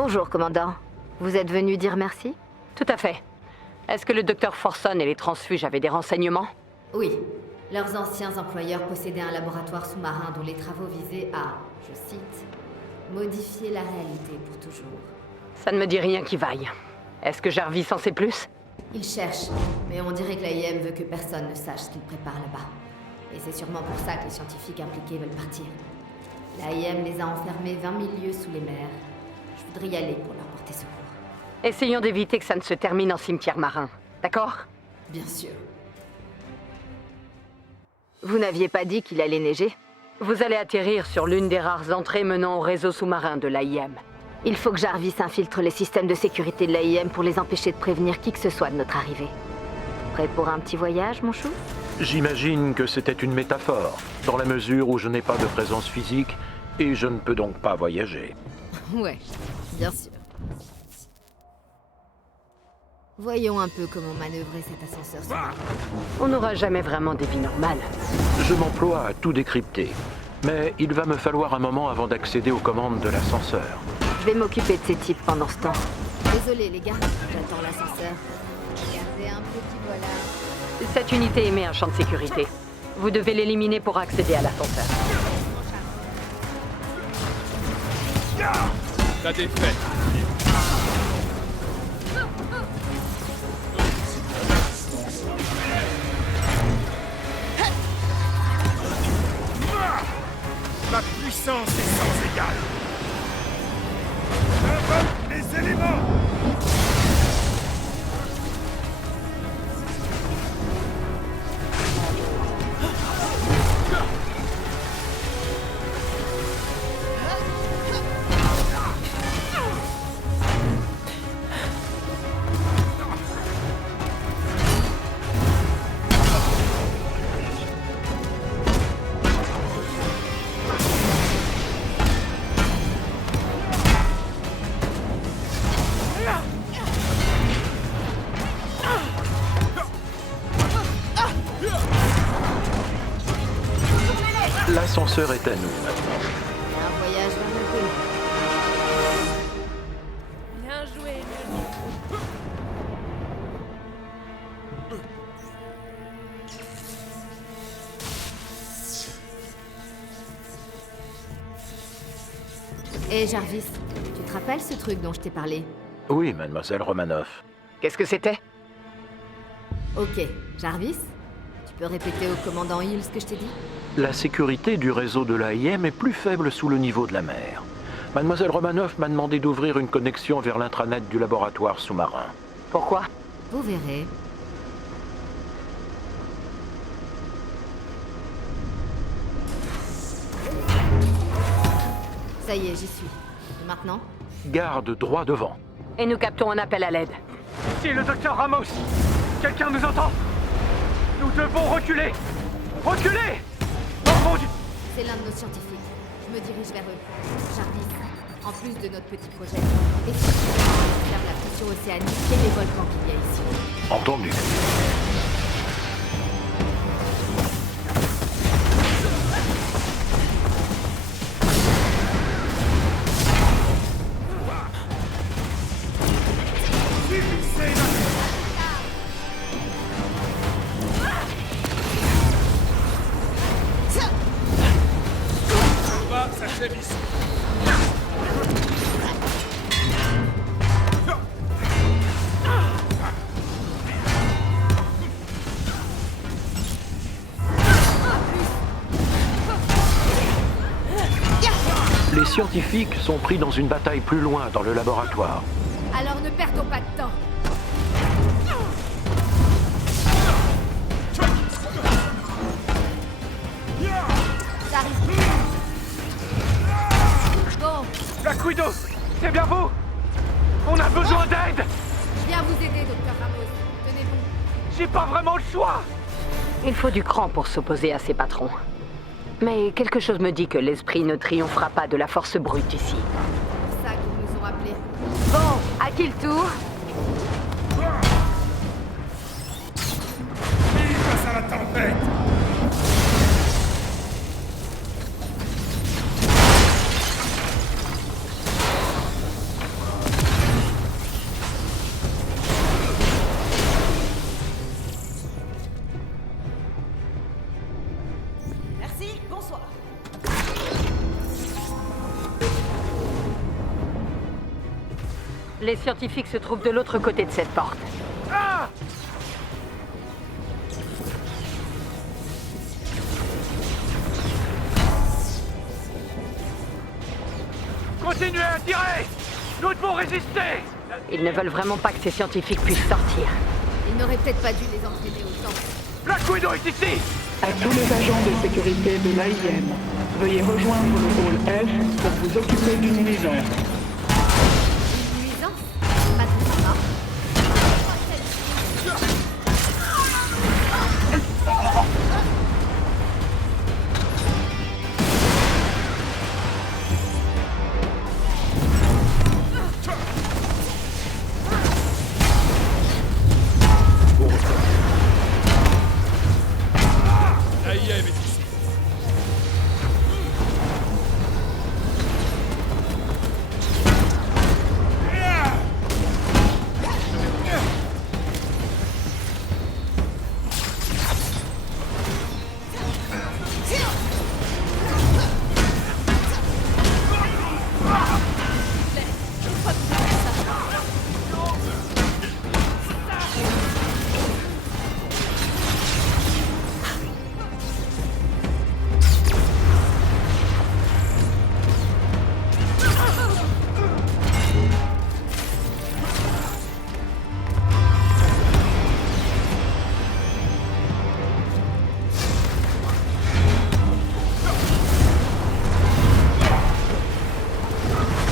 Bonjour, commandant. Vous êtes venu dire merci? Tout à fait. Est-ce que le docteur Forson et les transfuges avaient des renseignements? Oui. Leurs anciens employeurs possédaient un laboratoire sous-marin dont les travaux visaient à, je cite, modifier la réalité pour toujours. Ça ne me dit rien qui vaille. Est-ce que Jarvis en sait plus? Ils cherchent, mais on dirait que l'AIM veut que personne ne sache ce qu'ils préparent là-bas. Et c'est sûrement pour ça que les scientifiques impliqués veulent partir. L'AIM les a enfermés 20 000 lieues sous les mers. Je voudrais y aller pour leur porter secours. Essayons d'éviter que ça ne se termine en cimetière marin. D'accord? Bien sûr. Vous n'aviez pas dit qu'il allait neiger? Vous allez atterrir sur l'une des rares entrées menant au réseau sous-marin de l'AIM. Il faut que Jarvis infiltre les systèmes de sécurité de l'AIM pour les empêcher de prévenir qui que ce soit de notre arrivée. Prêt pour un petit voyage, mon chou? J'imagine que c'était une métaphore, dans la mesure où je n'ai pas de présence physique et je ne peux donc pas voyager. Ouais, bien sûr. Voyons un peu comment manœuvrer cet ascenseur sous-marin. On n'aura jamais vraiment des vies normales. Je m'emploie à tout décrypter, mais il va me falloir un moment avant d'accéder aux commandes de l'ascenseur. Je vais m'occuper de ces types pendant ce temps. Désolé les gars, j'attends l'ascenseur. Regardez un petit voilà. Cette unité émet un champ de sécurité. Vous devez l'éliminer pour accéder à l'ascenseur. La défaite. Ma puissance est sans égale. J'invoque les éléments. L'ascenseur est à nous maintenant. Un voyage vers l'inconnu. Bien joué, Hé Jarvis, tu te rappelles ce truc dont je t'ai parlé? Oui, mademoiselle Romanoff. Qu'est-ce que c'était? Ok, Jarvis, tu peux répéter au commandant Hill ce que je t'ai dit? La sécurité du réseau de l'AIM est plus faible sous le niveau de la mer. Mademoiselle Romanoff m'a demandé d'ouvrir une connexion vers l'intranet du laboratoire sous-marin. Pourquoi? Vous verrez. Ça y est, j'y suis. Et maintenant? Garde droit devant. Et nous captons un appel à l'aide. Ici le docteur Ramos. Quelqu'un nous entend? Nous devons reculer. Reculer! Oh mon Dieu! C'est l'un de nos scientifiques. Je me dirige vers eux. Jarvis, en plus de notre petit projet, et observe la pression océanique et les volcans qu'il y a ici. Entendu. Ça s'achève ici. Les scientifiques sont pris dans une bataille plus loin dans le laboratoire. Alors ne perdons pas de temps. Ça arrive plus. Bon, Black Widow, c'est bien vous? On a besoin d'aide! je viens vous aider, docteur Ramos. Tenez bon. J'ai pas vraiment le choix! Il faut du cran pour s'opposer à ses patrons. Mais quelque chose me dit que l'esprit ne triomphera pas de la force brute ici. C'est pour ça qu'ils nous ont appelés. Bon, à qui le tour? Vive face à la tempête. Les scientifiques se trouvent de l'autre côté de cette porte. Ah! Continuez à tirer! Nous devons résister! Ils ne veulent vraiment pas que ces scientifiques puissent sortir. Ils n'auraient peut-être pas dû les entraîner autant. Black Widow est ici! À tous les agents de sécurité de l'AIM, veuillez rejoindre le hall F pour vous occuper d'une nuisance. Une nuisance? Pas tout ça. L'AIM est ici.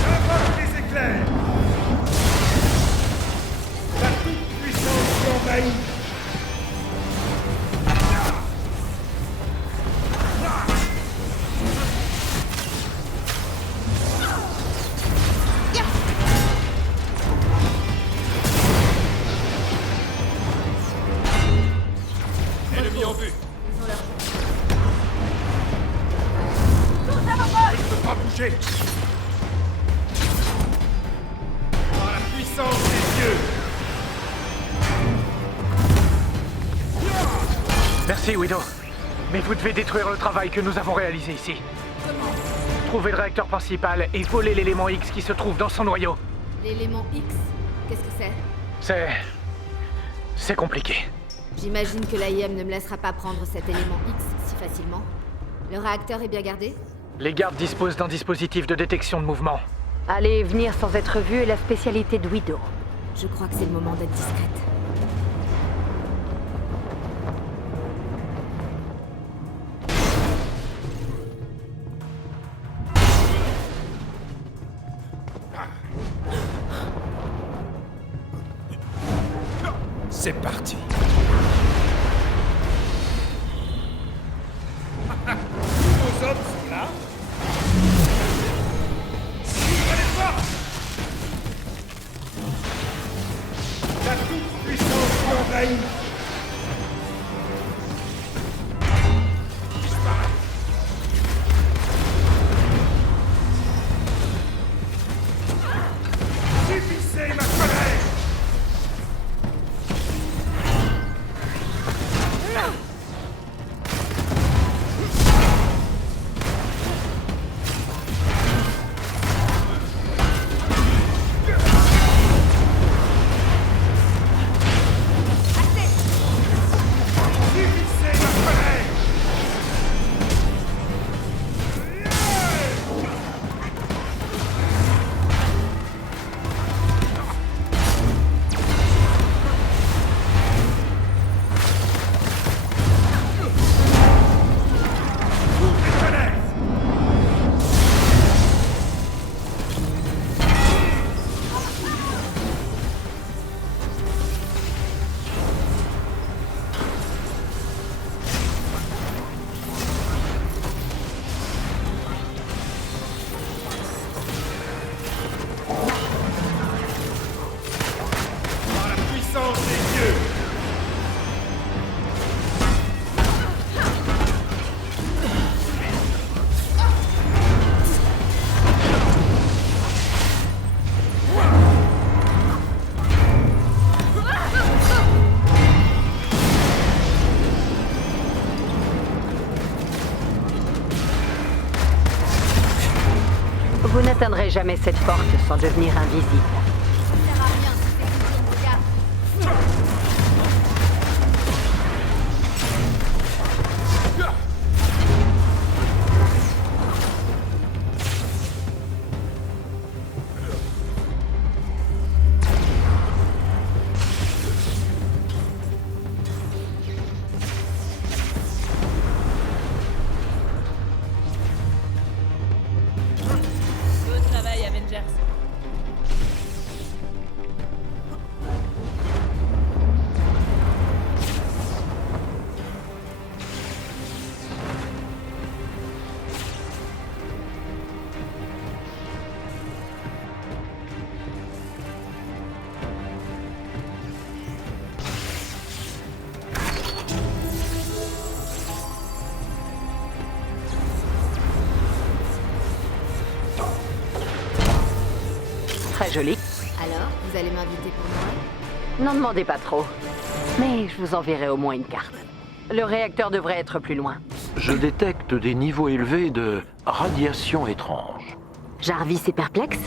J'invoque les éclairs. La toute-puissance m'envahit. Ennemi en vue. Il ne peut pas bouger. Par la puissance des dieux. Merci, Widow. Mais vous devez détruire le travail que nous avons réalisé ici. Trouver le réacteur principal et voler l'élément X qui se trouve dans son noyau. L'élément X, qu'est-ce que c'est? C'est compliqué. J'imagine que l'AIM ne me laissera pas prendre cet élément X si facilement. Le réacteur est bien gardé? Les gardes disposent d'un dispositif de détection de mouvement. Aller et venir sans être vu est la spécialité de Widow. Je crois que c'est le moment d'être discrète. C'est parti. Tous nos hommes sont là. Ouvrez les portes. La toute-puissance m'envahit. Disparaît. Subissez ma colère. Subissez ma colère. Les fenêtres. Par la puissance des dieux. Vous n'atteindrez jamais cette porte sans devenir invisible. garçon. Très joli. Alors, vous allez m'inviter pour Noël? N'en demandez pas trop. Mais je vous enverrai au moins une carte. Le réacteur devrait être plus loin. Je détecte des niveaux élevés de radiation étrange. Jarvis est perplexe?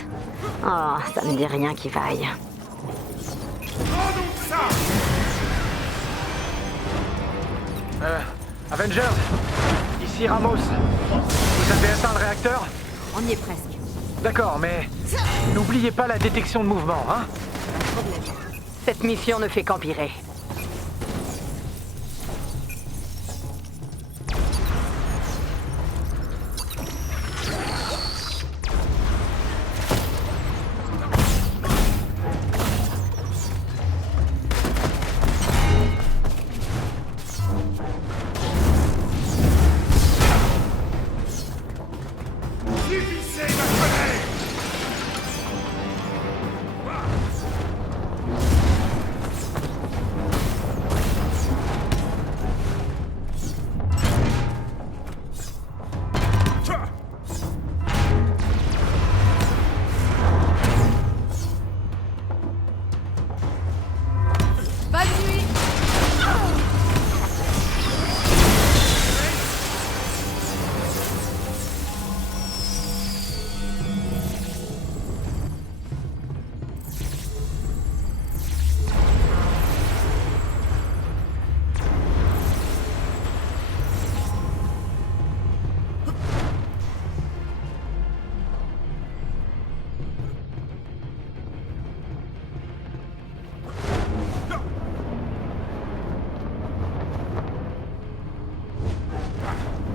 Oh, ça ne dit rien qui vaille. Prends donc ça! Avengers, ici Ramos. Vous avez atteint le réacteur? On y est presque. D'accord, mais n'oubliez pas la détection de mouvement, hein? Pas de problème. Cette mission ne fait qu'empirer. Subissez ma colère! Bonne nuit!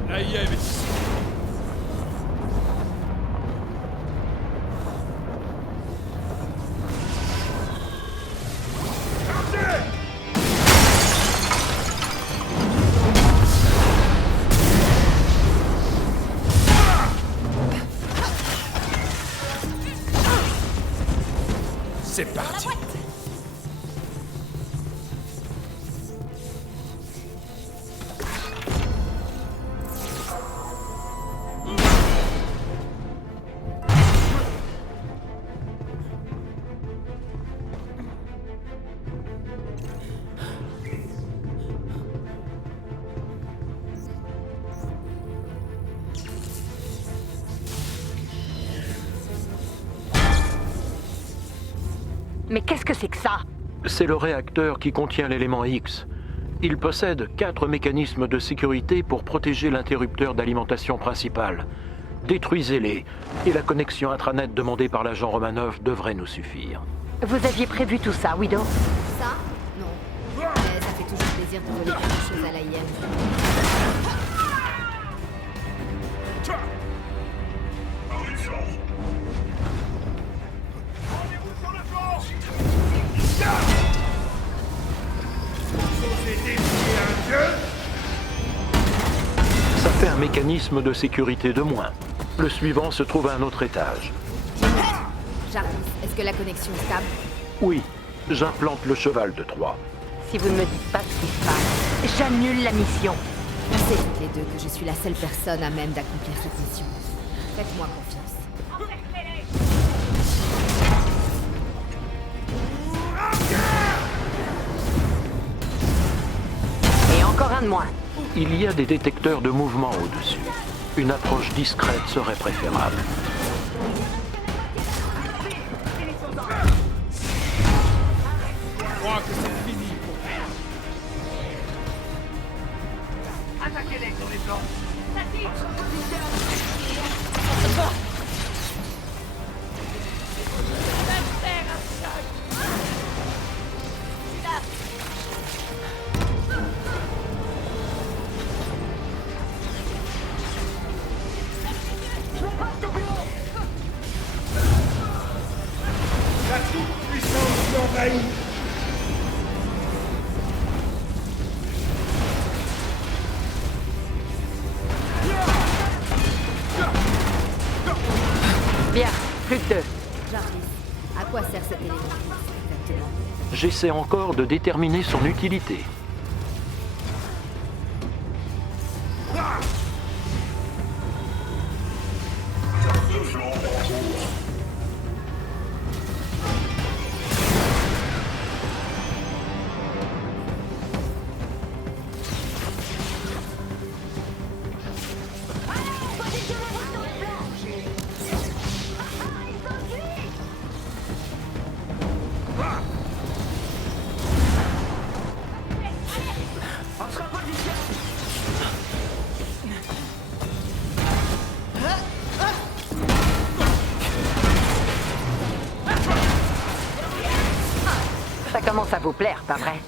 L'AIM est ici. Chargez! C'est parti. Mais qu'est-ce que c'est que ça? C'est le réacteur qui contient l'élément X. Il possède 4 mécanismes de sécurité pour protéger l'interrupteur d'alimentation principal. Détruisez-les, et la connexion intranet demandée par l'agent Romanov devrait nous suffire. Vous aviez prévu tout ça, Widow? Ça? Non. Mais ça fait toujours plaisir de voler quelque chose à l'AIM. Osez défier un dieu? Ça fait un mécanisme de sécurité de moins. Le suivant se trouve à un autre étage. Jarvis, est-ce que la connexion est stable? Oui, j'implante le cheval de Troie. Si vous ne me dites pas ce qui se passe, j'annule la mission. Pensez toutes les deux que je suis la seule personne à même d'accomplir cette mission. Faites-moi confiance. Et encore un de moins. Il y a des détecteurs de mouvement au-dessus. Une approche discrète serait préférable. Je crois que c'est fini pour vous. Attaquez-les sur les flancs. Bien, plus que 2. Jarvis, à quoi sert cet élément exactement? J'essaie encore de déterminer son utilité. Ça commence à vous plaire, pas vrai?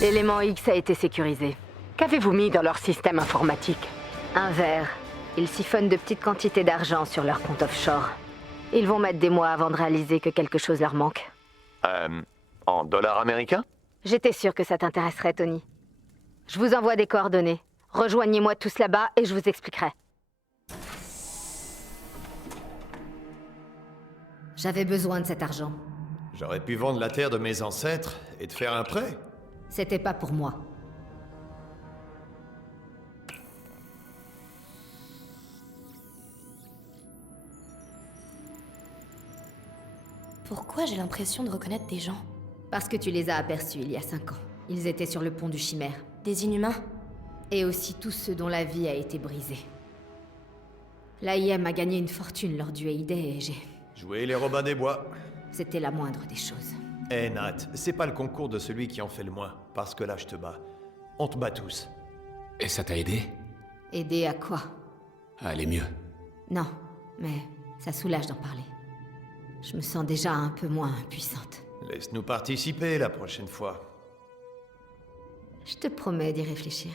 L'élément X a été sécurisé. Qu'avez-vous mis dans leur système informatique? Un verre. Ils siphonnent de petites quantités d'argent sur leur compte offshore. Ils vont mettre des mois avant de réaliser que quelque chose leur manque. En dollars américains? J'étais sûre que ça t'intéresserait, Tony. Je vous envoie des coordonnées. Rejoignez-moi tous là-bas et je vous expliquerai. J'avais besoin de cet argent. J'aurais pu vendre la terre de mes ancêtres et te faire un prêt. C'était pas pour moi. Pourquoi j'ai l'impression de reconnaître des gens? Parce que tu les as aperçus il y a 5 ans. Ils étaient sur le pont du Chimère. Des inhumains? Et aussi tous ceux dont la vie a été brisée. L'AIM a gagné une fortune lors du Hay Day et Jouer les Robins des Bois. c'était la moindre des choses. Eh Nat, c'est pas le concours de celui qui en fait le moins, parce que là je te bats. On te bat tous. Et ça t'a aidé Aider à quoi? à aller mieux. Non, mais ça soulage d'en parler. Je me sens déjà un peu moins impuissante. Laisse-nous participer la prochaine fois. Je te promets d'y réfléchir.